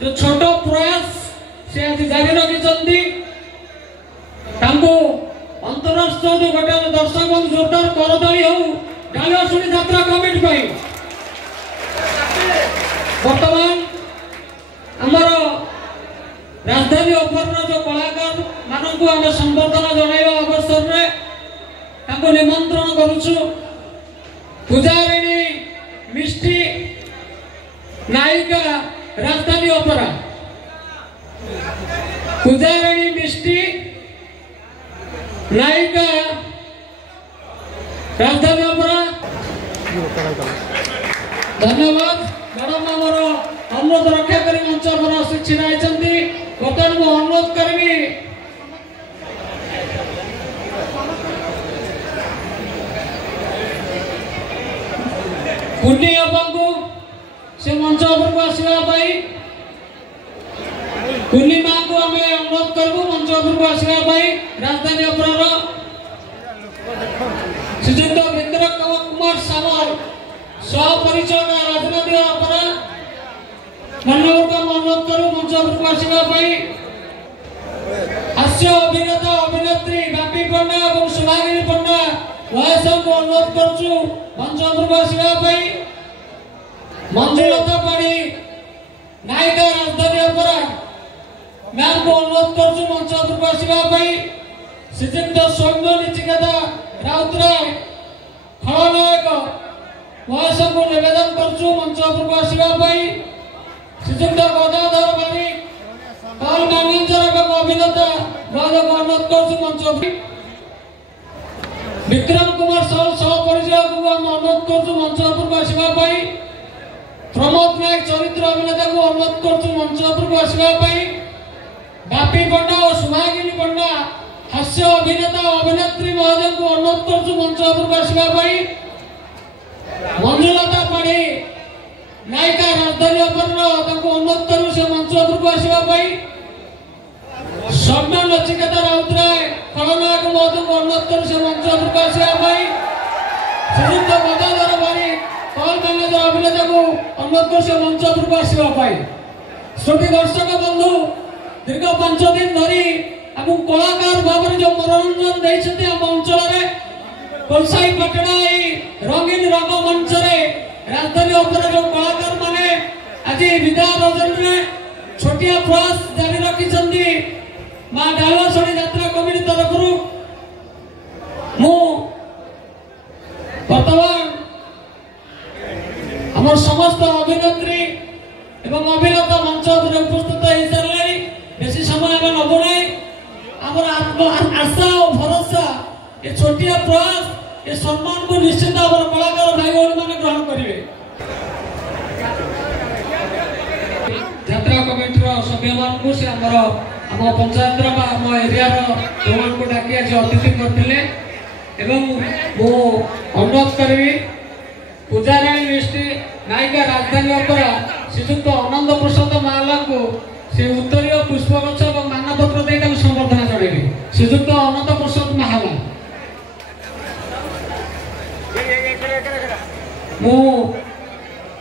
जो छोट प्रयास से आज जारी रखी अंतरराष्ट्र जो गोटे दर्शक बंधु जोरदार करदली हो डालुआशुणी यात्रा कमिटी बर्तमान आमर राजधानी ओपर जो कलाकार मानक आम संबर्धना जन अवसर में निमंत्रण करुचु पूजारिणी मिष्टी नायिका राजधानी ओपेरा पूजारिणी मिष्टी नायिका राजधानी ओपेरा धन्यवाद मैडम आमर अनुरोध रक्षा कर मंच पर छिड़ा बर्तमान मुझे अनुरोध करी कुंडी को से मंच पर आसवाई कुंडी माँ को आम अनुरोध करूँ मंच पर आसवाई राजधानी ओपेरा श्रीजुक्त विक्रम कुमार सामल सपरिचय राजधानी ओपेरा मानव को अनुरोध करूँ मंच पर आसवाई हास्य अभिनेता अभिनेत्री बापी पंडा और सुभागिनी पंडा वयस को अनुरोध करुचु मंच पर आसवाई मंजुलता पाड़ी नायिका राजधानी ओपेरा मैम को अनुरोध करुचु मंच पर आसवाई श्रीजुक्त सौम्य नचिकेता राउतराय खलनायक वयस को निवेदन करुचु मंच पर आसवाई श्रीजुक्त गदाधर बारिक कल मैनेजर एवं अभिनेता को अनुरोध करुचु मंच पर विक्रम कुमार साल सपरिचय को अनुरोध करुचु मंच पर आसवाई प्रमोद नायक चरित्र अभिनेता को अनुरोध करुचु मंच पर आसवाई बापी पंडा और सुभागिनी पंडा हास्य अभिनेता अभिनेत्री महोदय को अनुरोध करुचु मंच पर आसवाई मंजुलता पाड़ी नायिका राजधानी ओपेरा अनुरोध करूँ से मंच पर आसवाई सौम्य नचिकेता राउतराय खलनायक महोदय को अनुरोध करूँ से मंच पर आसवाई श्रीजुक्त गदाधर बारिक कल मैनेजर अभिनेता को अनुरोध कर से मंच पर आसवाई श्रोती दर्शक बंधु दीर्घ 5 दिन धरी आम कलाकार भाव में जो मनोरंजन देते आम अंचल कोलसाई पटना रंगीन रंग मंच राजधानी ओपेरा जो कलाकार माने आज विदाय भजन में छोटिया प्रयास जारी रखी माँ डालुआशुणी यात्रा कमिटी तरफ बर्तमान आम समस्त अभिनेत्री एवं अभिनेता मंच पर उपस्थित हो सारे बेसी समय आम नबु ना आमर आशा और भरोसा ये छोटिया प्रयास ये सम्मान को निश्चित भाव कलाकार भाई भाई मैंने ग्रहण करेंगे यात्रा कमिटी सभ्य मान से आम पंचायत आम एरिया को डाकी आज अतिथि करते अनुरोध करी पूजाराणी मिष्टी नायिका राजधानी ओपेरा श्रीजुक्त आनंद प्रसाद महाला को से उत्तरीय पुष्पगछ और मानपत्र दे संबर्धना जन श्रीजुक्त आनंद प्रसाद महाला मु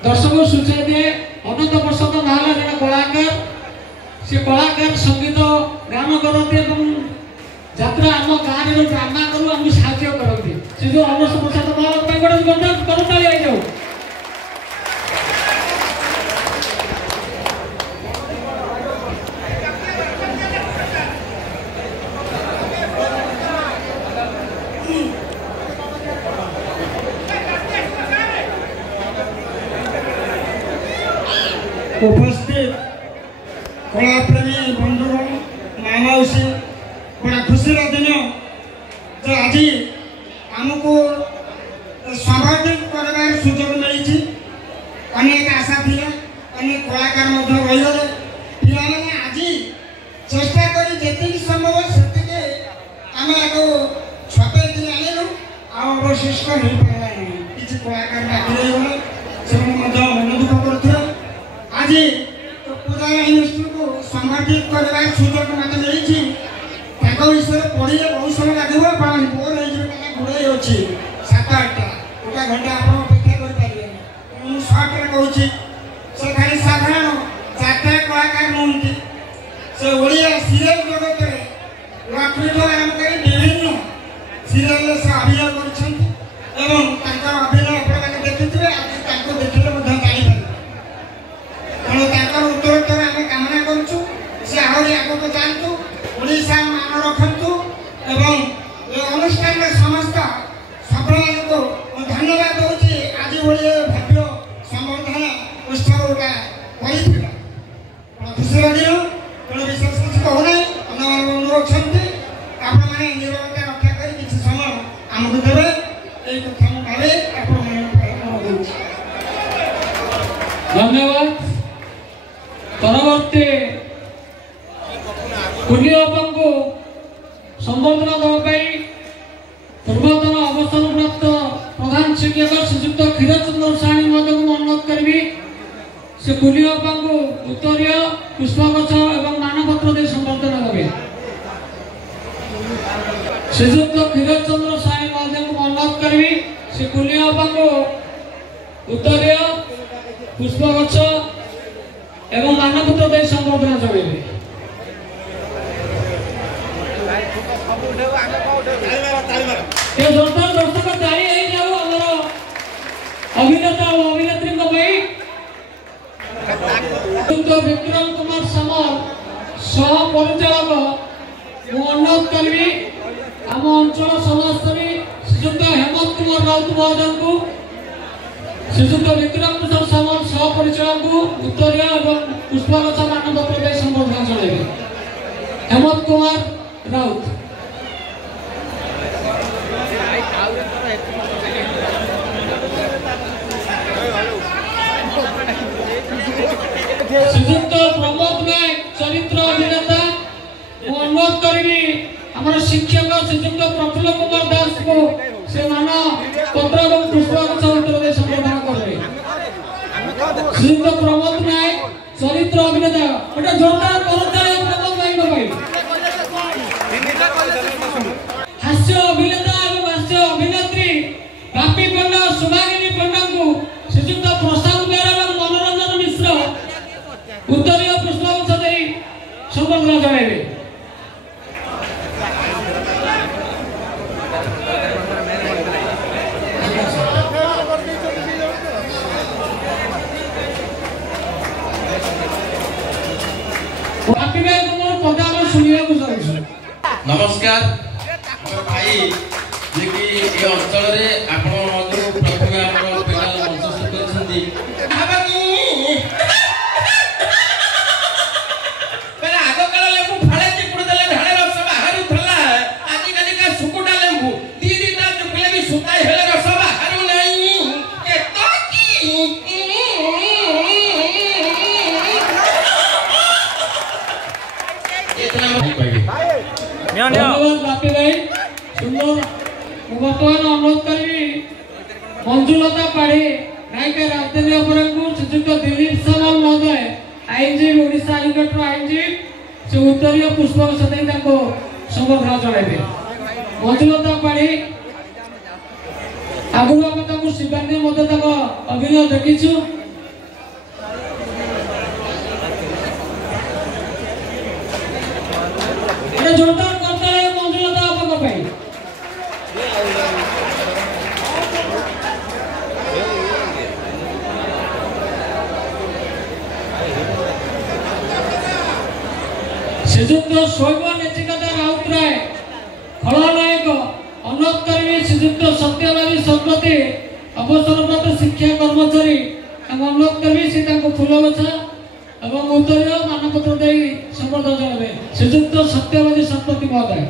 दर्शक सूचना दिए अनंत प्रसाद महाला जन कलाकार से कलाकार संगीत गान करते यात्रा आम गाँव में ड्रामा करूँ आमको साहय करती से जो अनंत प्रसाद महाला गोटे करताली आई जाऊ उपस्थित कलाप्रेमी बंधुगण मामाउसी बड़ा खुशी दिन जो आज आमको संगठित कर सुजोग मिली अनेक आशा थी अनेक कलाकार रही पे आज चेष्टा कर संभव से आम छपे आनलु अवशिष्ट नहीं पारा किसी कलाकार बाकी रही से मन दुख कर आज पूजाराणी मिष्टी को संगठित करने सुजोग मत मिली विषय पढ़े बहुत समय लगे बोर गुड़े अच्छी 7-8टा गोटा घंटा आप अपेक्षा करें मुझे सर्टे कहूँ से खाली साधारण 4टा कलाकार आगक जातु ओडिशा मान रखु एवं ये अनुष्ठान समस्त सफल को धन्यवाद दूसरी आज भाई भव्य संवर्धना उत्सव खुशी दिन तेणु विशेष किसी कहूना अनुरोध आपण मैंने निरवता रक्षा कर किसी समय आमको देवे ये कथा मुझे धन्यवाद। परवर्ती कुली बापा को संबर्धना देवाई पूर्वतन अवसर प्राप्त प्रधान शिक्षक श्रीजुक्त क्षीरचंद्र साणी महोदय को अनुरोध करी से कुली बापा को उत्तरीय पुष्पगछ और मानपत्र दे संबर्धना देवे। श्रीजुक्त क्षीरचंद्र साणी महोदय को अनुरोध करी से कुली बापा को उत्तरीय पुष्पगछ एवं मानपत्र दे संबर्धना जगेबे। ये जोरदार दर्शक ताली है जाओ हमर अभिनेता और अभिनेत्री को भाई तो विक्रम कुमार समर सह परिचालक मु अनुरोध करबी आम अंचल समाजसेवी श्रीजुक्त हेमंत कुमार राउत महोदय को श्रीजुक्त विक्रम कुमार समर सह परिचालक को उत्तरीय एवं पुष्पगछ मानपत्र दे संबर्धना जणाइबे। हेमंत कुमार राउत श्रीजुक्त प्रमोद नायक चरित्र अभिनेता अनुरोध करी हमारे शिक्षक श्रीजुक्त प्रफुल्ल कुमार दास को से मान पत्र और पुष्पगछ उत्तर दे संबर्धना करेंगे। श्रीजुक्त प्रमोद नायक चरित्र अभिनेता गोटे जोरदार करताली प्रमोद नायक भाई हास्य अभिनेता और हास्य अभिनेत्री बापी पंडा सुभागिनी पंडा को श्रीजुक्त प्रसाद बेरा और मनोरंजन मिश्र उत्तरीय पुष्पगछ दे संबर्धना जणाइबे। बापी भाई को मोर पदा को सुनिया को चाहूछु। नमस्कार भाई जे कि ए अंचल रे आपण मधु प्रथम हमर पिला मंचस्थ करछन्ती भाबनी पहले आगो काल लेबू फळे चिपुड़ देले ढाळे रस बाहरु थला आजि काली का सुकुटा लेबू दीदी ता चुकले भी सुताई हेले रस बाहरु नै के तकी इतना भाई धन्यवाद बापी भाई सुंदर वर्तमान अनुरोध करी मंजुलता पाढ़ी नायिका राजधानी अपराध श्रीजुक्त दिलीप सामल महोदय आईनजीवी ओडिशा हाईकोर्टर आईनजीवी से उत्तरीय पुष्पगछ दे संबर्धना जणाइबे। मंजुलता पाढ़ी आगुरी आम शिवानी अभिनय देखीचु जोरदार करता है मंजुलता आपको भाई श्रीजुक्त शैव नचिकेता राउतराय खलनायक अनुरोध करी श्रीजुक्त सत्यवादी संप्रति अवसरप्राप्त शिक्षा कर्मचारी अनुरोध करी से फूलगछ एवं उत्तरीय मानपत्र दे संबर्धना जणाइबे। श्रीजुक्त सत्यवादी संप्रति महोदय।